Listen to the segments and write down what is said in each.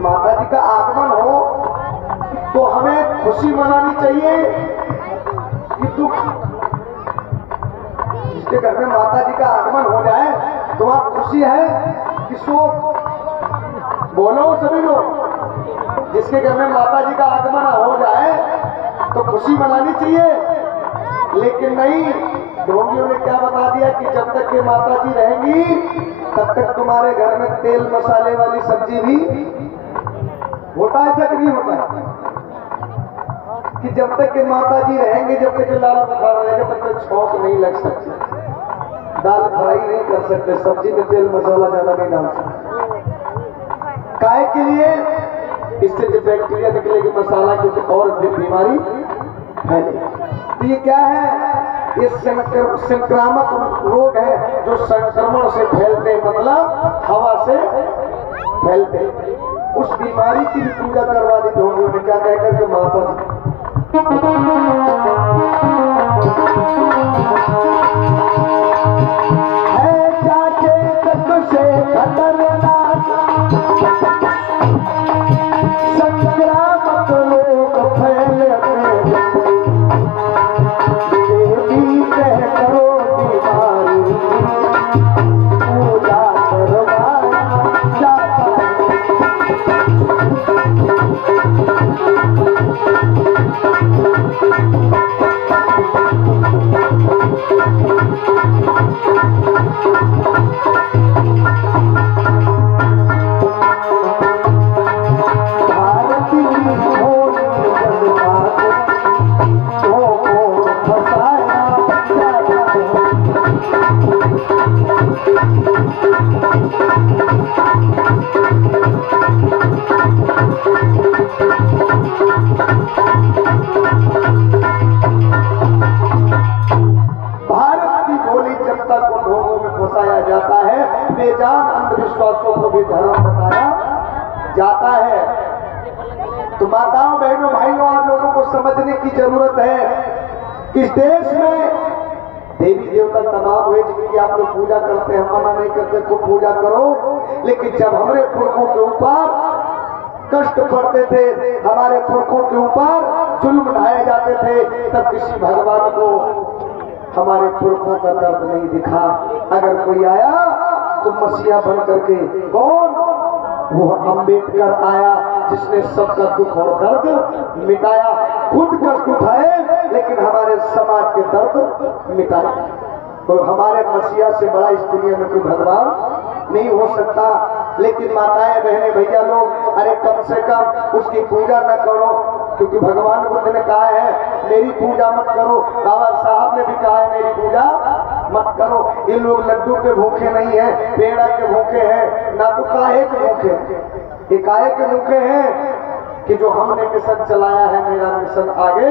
माता जी का आगमन हो तो हमें खुशी मनानी चाहिए कि दुख। जिसके घर में माता जी का आगमन हो जाए तो वहां खुशी है कि शोक? बोलो सभी लोग, जिसके घर में माता जी का आगमन हो जाए तो खुशी मनानी चाहिए। लेकिन नहीं, ढोंगियों ने क्या बता दिया कि जब तक के माता जी रहेंगी तब तक तुम्हारे घर में तेल मसाले वाली सब्जी भी होता है। ऐसा कि नहीं होता है कि जब तक के माता जी रहेंगे, जब तक के लाल बुखार रहेगा तब तक छौंक नहीं लग सकती, दाल फ्राई नहीं कर सकते, सब्जी में तेल मसाला ज्यादा नहीं डाल सकते। काय के लिए? इससे जो बैक्टीरिया निकलेगी मसाला की तो और भी बीमारी फैलेगी। तो ये क्या है? ये संक्रामक रोग है जो संक्रमण से फैलते, मतलब हवा से फैलते। उस बीमारी की भी पूजा करवा दी ढोंगियों ने, क्या कहकर के माता है चाचे तक से खतरनाक संक्रामक रोग फैलते, देवी कह करो बीमारी पूजा करवाया जाता जाता है। बेजान अंधविश्वासों को भी धर्म बताया जाता है। तो माताओं, बहनों, भाइयों, आप लोगों को समझने की जरूरत है कि इस देश में देवी देवता तमाम हुए जिनकी आप लोग पूजा करते हैं, हम मना नहीं करते, खूब पूजा करो। लेकिन जब हमारे पुरखों के ऊपर कष्ट पड़ते थे, हमारे पुरखों के ऊपर जुल्म ढाए जाते थे, तब किसी भगवान को हमारे पुरखों का दर्द नहीं दिखा। अगर कोई आया तो मसीहा बन करके, कौन? वो अम्बेडकर आया जिसने सबका दुख और दर्द मिटाया। खुद कष्ट उठाए लेकिन हमारे समाज के दर्द मिटाए। तो हमारे मसीहा से बड़ा इस दुनिया में कोई भगवान नहीं हो सकता। लेकिन माताएं, बहनें, भैया लोग, अरे कम से कम उसकी पूजा न करो, क्योंकि भगवान बुद्ध ने कहा है मेरी पूजा मत करो। बाबा साहब ने भी कहा है मेरी पूजा मत करो। ये लोग लड्डू के भूखे नहीं है, पेड़ा के भूखे हैं, ना तो काहे के भूखे हैं। ये काहे के भूखे हैं कि जो हमने मिशन चलाया है, मेरा मिशन आगे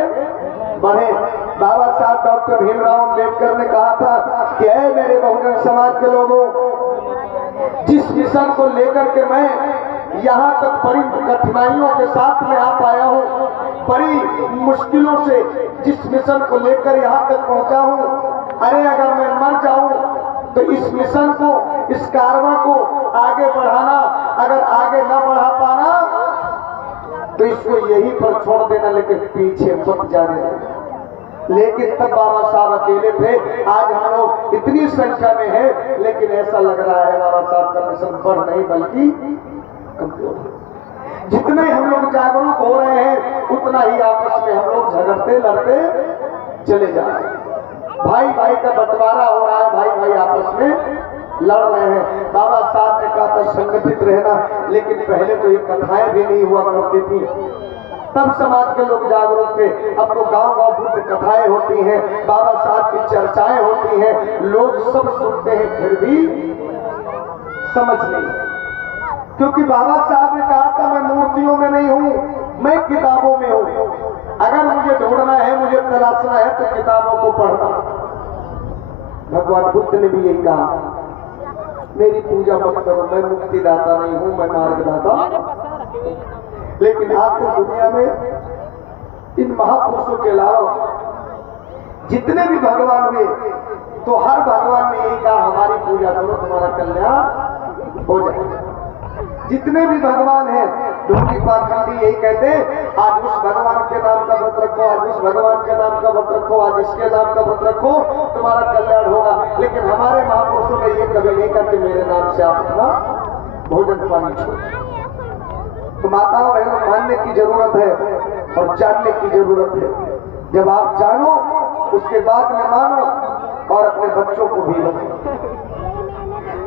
बढ़े। बाबा साहब डॉक्टर भीमराव अम्बेडकर ने कहा था कि ऐ मेरे बहुजन समाज के लोगों, जिस मिशन को लेकर के मैं यहाँ तक बड़ी कठिनाइयों के साथ में आ पाया हूँ, बड़ी मुश्किलों से जिस मिशन को लेकर यहाँ तक पहुँचा हूँ, अरे अगर मैं मर जाऊँ तो इस मिशन को, इस कारवां को आगे बढ़ाना, अगर आगे न बढ़ा पाना तो इसको यहीं पर छोड़ देना, लेकिन पीछे मत जाने देना। लेकिन तब बाबा साहब अकेले थे। आज हम लोग इतनी संख्या में हैं, लेकिन ऐसा लग रहा है बाबा साहब का मिशन बढ़ नहीं बल्कि कमजोर। जितने हम लोग जागरूक हो रहे हैं उतना ही आपस में हम लोग झगड़ते लड़ते चले जा रहे हैं। भाई भाई का बंटवारा हो रहा है, भाई भाई आपस में लड़ रहे हैं। बाबा साहब ने कहा था संगठित रहना, लेकिन पहले तो ये कथाएं भी नहीं हुआ करती थी, तब समाज के लोग जागरूक थे। अब तो गांव गांव बुद्ध कथाएं होती हैं, बाबा साहब की चर्चाएं होती हैं, लोग सब सुनते हैं, फिर भी समझ नहीं। क्योंकि बाबा साहब ने कहा था मैं मूर्तियों में नहीं हूँ, मैं किताबों में हूँ। अगर मुझे ढूंढना है, मुझे तलाशना है तो किताबों को पढ़ना। भगवान बुद्ध ने भी यही कहा, मेरी पूजा मत करो, मैं मुक्तिदाता नहीं हूँ, मैं मार्गदाता। लेकिन आज तो दुनिया में इन महापुरुषों के अलावा जितने भी भगवान हुए, तो हर भगवान ने यही कहा हमारी पूजा करो, तुम्हारा कल्याण हो जाएगा। जितने भी भगवान हैं ढोंगी पाखंडी यही कहते आज उस भगवान के नाम का व्रत रखो, आज उस भगवान के नाम का व्रत रखो, आज इसके नाम का व्रत रखो, तुम्हारा कल्याण होगा। लेकिन हमारे महापुरुषों ने ये कभी नहीं करके मेरे नाम से आप अपना भोजन पानी छोड़। तो माताओं बहनों मानने की जरूरत है और जानने की जरूरत है। जब आप जानो उसके बाद में मानो और अपने बच्चों को भी मानो,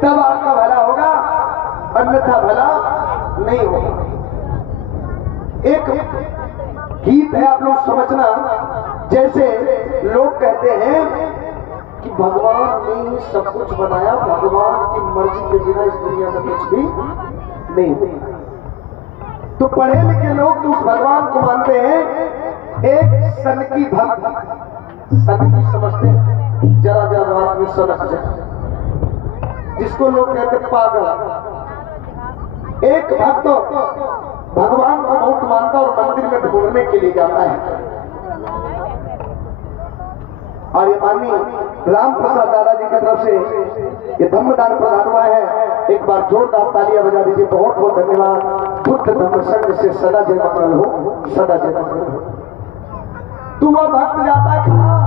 तब आपका भला होगा, अन्यथा भला नहीं होगा। एक गीत है, आप लोग समझना, जैसे लोग कहते हैं कि भगवान ने ही सब कुछ बनाया, भगवान की मर्जी के बिना इस दुनिया में कुछ भी नहीं होता। तो पढ़े लिखे लोग तो उस भगवान को मानते हैं एक सन की भक्त, सन की समझते हैं, जरा जरा रात में सनक जाए, जिसको लोग कहते पागल। एक भक्त भगवान को बहुत मानता और मंदिर में ढूंढने के लिए जाता है। और ये माननीय राम प्रसाद दादाजी की तरफ से ये धम्मदान प्रदान हुआ है। एक बार जोरदार तालियां बजा दीजिए। बहुत बहुत धन्यवाद। बुद्ध धम्म संघ से सदा जय मंगल हो, सदा जय मंगल हो। तो वह भक्त जाता है कहाँ?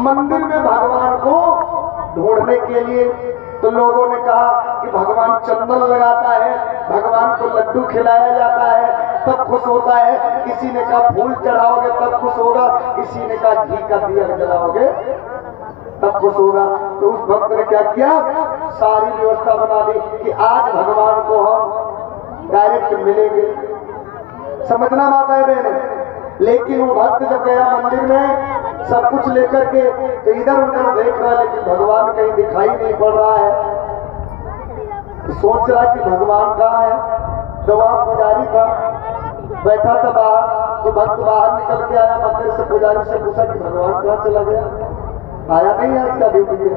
मंदिर में भगवान को ढूंढने के लिए। तो लोगों ने कहा कि भगवान चंदन लगाता है, भगवान को लड्डू खिलाया जाता है तब खुश होता है। किसी ने कहा फूल चढ़ाओगे तब खुश होगा, किसी ने कहा घी का दिया जलाओगे तब खुश होगा। तो उस भक्त ने क्या किया, सारी व्यवस्था बना दी कि आज भगवान को हम डायरेक्ट मिलेंगे। समझना माता बहन। लेकिन वो भक्त जब गया मंदिर में सब कुछ लेकर के, तो इधर उधर देख रहा है लेकिन भगवान कहीं दिखाई नहीं पड़ रहा है। तो सोच रहा कि भगवान कहाँ है। दवा पुजारी था, बैठा था बाहर। तो भक्त बाहर निकल के आया मंदिर से, पुजारी से पूछा कि भगवान कहाँ चला गया, आया नहीं आज का ड्यूटी पे।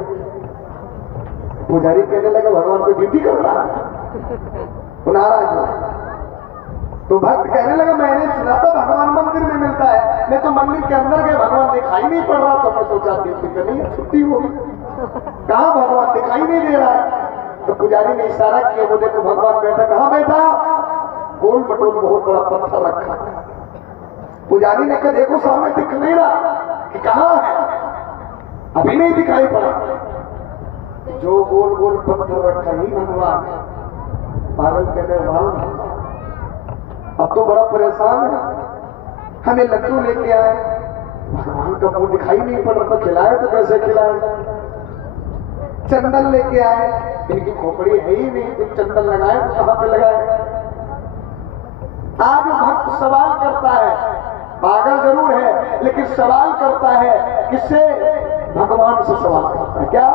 पुजारी कहने लगा भगवान को ड्यूटी कर रहा है, नाराज हुआ। तो भक्त कहने लगा मैंने सुना था भगवान मंदिर में मिलता है, मैं तो मंदिर के अंदर गए भगवान दिखाई नहीं पड़ रहा। तो मैं सोचा ड्यूटी करनी है, छुट्टी हो, कहाँ भगवान दिखाई नहीं दे रहा है। तो पुजारी ने इशारा किया, वो देखो भगवान बैठा। कहाँ बैठा? गोल मटोल बहुत बड़ा पत्थर रखा। पुजारी ने कहा देखो सामने दिख नहीं रहा कि कहाँ है, अभी नहीं दिखाई पड़ा। जो गोल गोल पत्थर रखा ही भगवान। पागल कहने वाला अब तो बड़ा परेशान है, हमें लड्डू लेके आए, भगवान का मुंह दिखाई नहीं पड़ रहा, खिलाए तो कैसे खिलाए। चंदन लेके आए, इनकी खोपड़ी है ही नहीं, तुम चंदन लगाए तो कहां पे लगाए। आज भक्त सवाल करता है, पागल जरूर है लेकिन सवाल करता है, किससे? भगवान से सवाल करता है। क्या